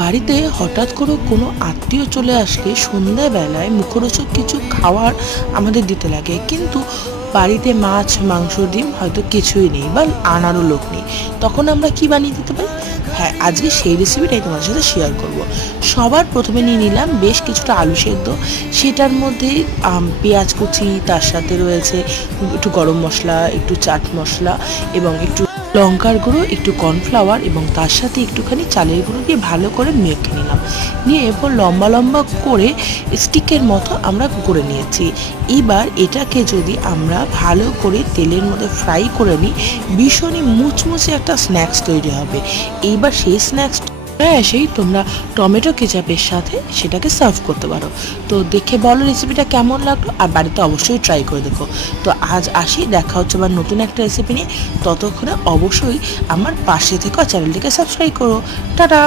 বাড়িতে হঠাৎ করে কোনো আত্মীয় চলে আসলে সন্ধ্যাবেলায় মুখরোচক কিছু খাওয়ার আমাদের দিতে লাগে, কিন্তু বাড়িতে মাছ মাংস ডিম হয়তো কিছুই নেই বা আনারও লোক নেই। তখন আমরা কি বানিয়ে দিতে পারি? হ্যাঁ, আজকে সেই রেসিপিটাই তোমার সাথে শেয়ার করব। সবার প্রথমে নিয়ে নিলাম বেশ কিছুটা আলু সেদ্ধ। সেটার মধ্যে পেঁয়াজ কুচি, তার সাথে রয়েছে একটু গরম মশলা, একটু চাট মশলা এবং একটু লঙ্কার গুঁড়ো, একটু কর্নফ্লাওয়ার এবং তার সাথে একটুখানি চালের গুঁড়ো দিয়ে ভালো করে মেখে নিলাম। নিয়ে এরপর লম্বা লম্বা করে স্টিকের মতো আমরা করে নিয়েছি। এবার এটাকে যদি আমরা ভালো করে তেলের মধ্যে ফ্রাই করে নিই, ভীষণই মুচমুচে একটা স্ন্যাক্স তৈরি হবে। এইবার সেই স্ন্যাক্স সেই তোমরা টমেটো কেচাপের সাথে সেটাকে সার্ভ করতে পারো। তো দেখে বলো রেসিপিটা কেমন লাগলো, আর বাড়িতে অবশ্যই ট্রাই করে দেখো। তো আজ আসি, দেখা হচ্ছে আবার নতুন একটা রেসিপি নিয়ে। ততক্ষণে অবশ্যই আমার পাশে থেকো, চ্যানেলটিকে সাবস্ক্রাইব করো। টাটা।